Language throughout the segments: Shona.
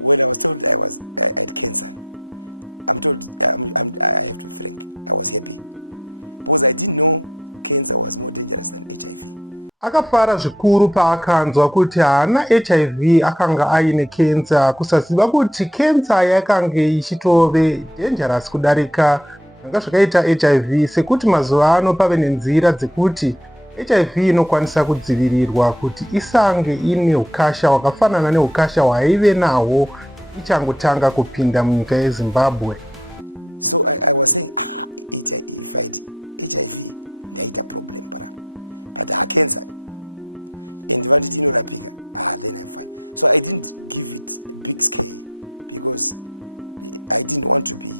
When I was told I had cancer, I'm told, I have to be frank, I was happy. Because I didn't know cancer was more dangerous than HIV. Akafara zvikuru paakanzwa kuti haana HIV akanga aine kenza, kusaziva kuti kenza yakanga ichitove dangerous kudarika zvanga zvakaita HIV, sekuti mazuva ano pave nenzira dzekuti HIV inokwanisa kudzivirirwa kuti isange ine ukasha hwakafanana neukasha hwaive nahwo ichangotanga kupinda munyika yeZimbabwe. So I was saying, if I had HIV, ndaita problem but cancer, and vanti inorapika, then I'm fine. So I didn't give it big scale because I didn't want to be,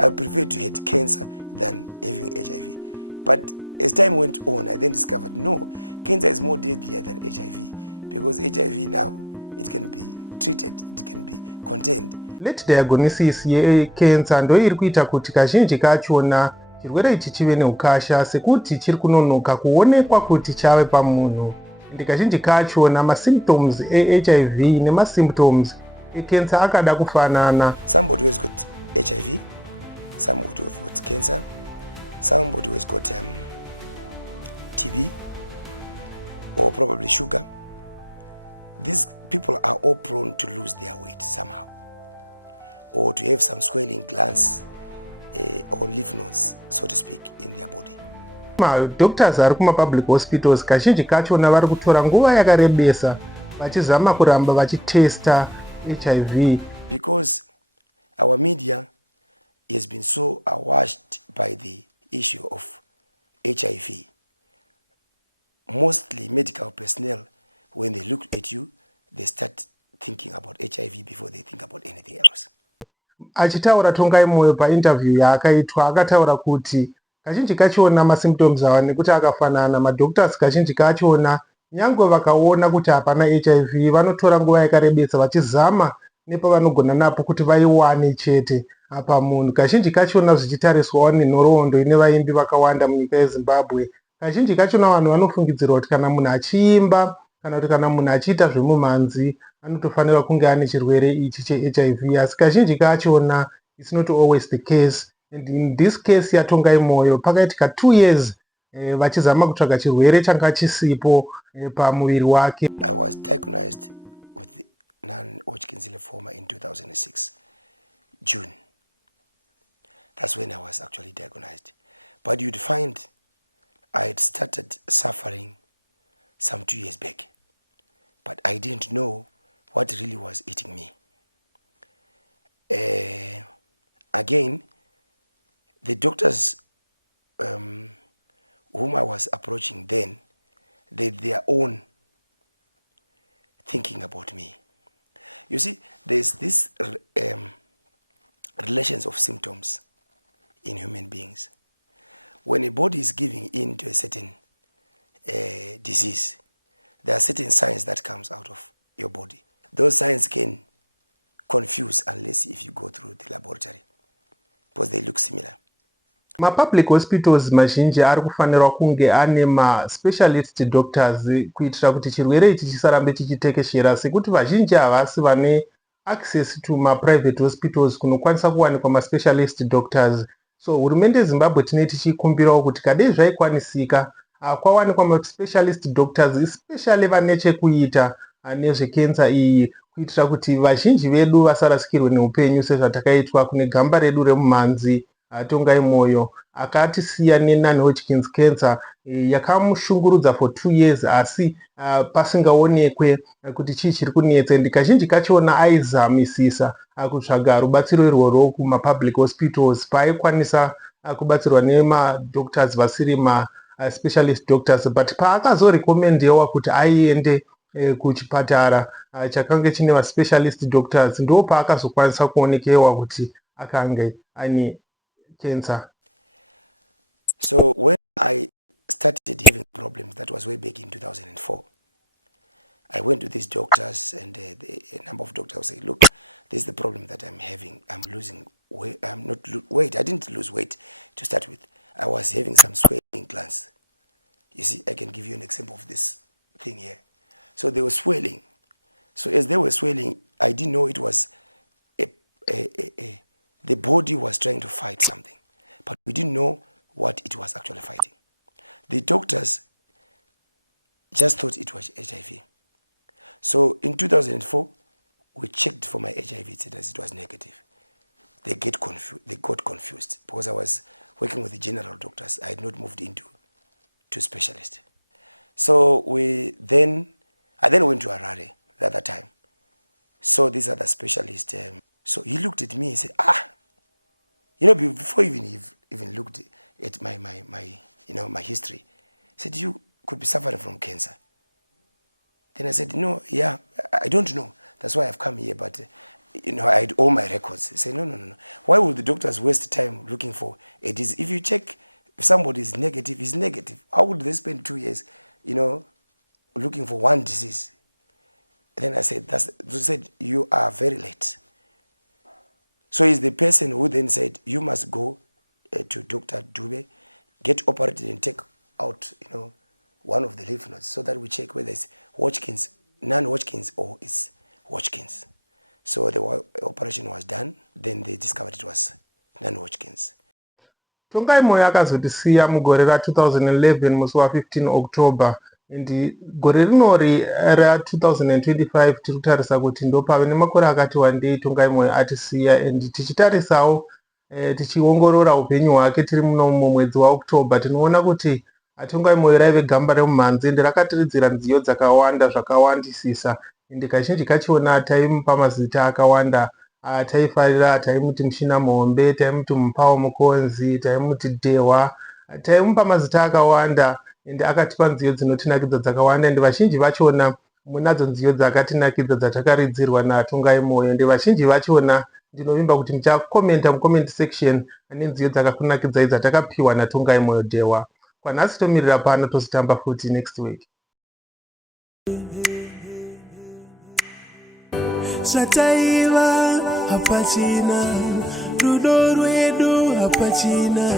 I preferred to have cancer than having HIV. But as time went on, I then discovered, no, cancer is more deadlier than HIV because HIV now, it can be treated, it can be contained. Late diagnosis yecancer ndo iri kuita kuti kazhinji kachona chirwere ichi chive neukasha, sekuti chiri kunonoka kuonekwa kuti chave pamunhu. Ende kazhinji kachona masymptoms eHIV nemasymptoms ecancer akada kufanana. Somebody who has got HIV, somebody who has got cancer, somebody who has got TB, or probably sugar. These people are all prone to lose their weight somehow, or to have some swelling glands or lymph nodes, so to speak, in their body. Doctors ari kuma-public hospitals kazhinji kachona vari kutora nguva yakarebesa vachizama kuramba vachitesta HIV. Because our media has been so awashed by the issue of HIV. Mostly medical personnel, when they look at you, they start thinking about HIV before they think about anything else. Achitaura Tongai Moyo painterview yaakaitwa akataura kuti kazhinji kachona masymptoms awa nekuti akafanana, madoctors kazhinji kachona nyangwe vakaona kuti hapana HIV vanotora nguva yakarebesa vachizama nepavanogona napo kuti vaiwane chete apa munhu. Kazhinji kachona zvichitariswawo nenhoroondo ine vaimbi vakawanda munyika yeZimbabwe. Kazhinji kachona vanhu vanofungidzirwa kuti kana munhu achiimba kana kuti kana munhu achiita zvemumhanzi anotofanira kunge ane chirwere ichi cheHIV, asi kazhinji kachona it's not always the case. And in this case yaTongai Moyo pakaitika 2 years vachizama kutsvaga chirwere changa chisipo pamuviri wake. I was diagnosed with non-Hodgkin's lymphoma in 2006, June. That's when I was actually diagnosed. But you'd find I had started suffering some 2 years back, but I didn't know what really was eating me. Again, the doctors whom I was approaching then, they had their own thinking about me. You see, there's this relations of symptoms in human beings. When a body is giving in to a certain disease, there are certain signs that comes out of your body. Those signs can confuse unless if you go through the laboratory, because they look similar. Ma-public hospitals mazhinji ari kufanirwa kunge ane ma-specialist doctors kuitira kuti chirwere ichi chisarambe chichitekeshera, sekuti vazhinji havasi vane access to ma-private hospitals kunokwanisa kuwanikwa ma-specialist doctors. So hurumende yeZimbabwe tinei tichikumbirawo kuti kadei zvaikwanisika kwawanikwa ma-specialist doctors, especially vane chekuita nezvekenza iyi, kuitira kuti vazhinji vedu vasarasikirwe neupenyu sezvatakaitwa kune gamba redu remumhanzi Tongai Moyo akatisiya ne-non-Hodgkin's cancer yakamushungurudza for 2 years asi pasingaonekwe kuti chii chiri kunetsa. Ende kazhinji kachona aizamisisa kutsvaga rubatsiro irworwo kuma-public hospitals paaikwanisa kubatsirwa nema-doctors vasiri ma-specialist doctors, but paakazorekomendewa kuti aiende kuchipatara chakanga chine ma-specialist doctors ndo paakazokwanisa kuonekewa kuti akanga ane cancer. So when I started having problems, that was way back in 2004, I went to these doctors, and a number of doctors say, look, this is the problem that I'm having. I'm losing weight. I'm not weight. I didn't lose weight to start with. I was having some swelling glands. You see, I can give you an example of this thing here. So they were swelling. So as they were swelling, I didn't know it was the body was trying to fight something, but we didn't know what it was actually fighting. The doctors just thought it was HIV. So in 2004, we checked for my HIV status. It was negative. They got confused because I was working with the general doctors. I had not moved into specialist. So I then went to Harare the other time. So this other specialist, so he looked at me and said, before he even looked at my history, he said, you could be suffering from cancer. Then I said, no, yeah, I don't know. That's why I've come here, but I had all my records. He said, no. Why would the doctors waste time looking for a disease? If you check, if somebody is negative, he's negative. How would they spend 2 years, looking for one disease? Then I said, they said, you are very late. So he's the person who then said, you must go to Dr. Dube, get operated and take out, one of the lymph nodes so that we check whether it's Hodgkin's, non-Hodgkin's or it's Hodgkin's. So the operation was done, then they discovered it was non-Hodgkin's. Tongai Moyo akazotisiya mugore ra2011 musi wa15 October and gore rinori ra2025 tiri kutarisa kuti ndopave nemakore akati wandei Tongai Moyo atisiya and tichitarisawo tichiongorora upenyu hwake tiri muno mumwedzi waOctober tinoona kuti Tongai Moyo raive gamba remumhanzi ende rakatiridzira nziyo dzakawanda zvakawandisisa ende kazhinji kachona taimupa mazita akawanda. Taifarira, taimuti Mushina Mombe, taimuti Mupawo Mukonzi, taimuti Dehwa, taimupa mazita akawanda ende akatipa nziyo dzinotinakidza dzakawanda ende vazhinji vachona munadzo nziyo dzakatinakidza dzatakaridzirwa naTongai Moyo ende vazhinji vachona ndinovimba kuti muchakomenta mucomment section ane nziyo dzakakunakidzai dzatakapiwa naTongai Moyo Dehwa. Kwanhasi tomirira pano tositamba futi next week. Shataiva hapachina rudo rwedu hapachina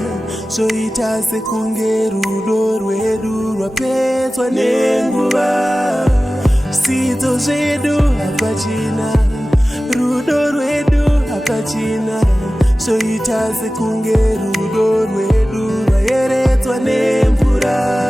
zvoita sekunge rudo rwedu rwapedzwa nenguva zvidzidzo zvedu hapachina rudo rwedu hapachina zvoita sekunge rudo rwedu rwayeredzwa nemvura.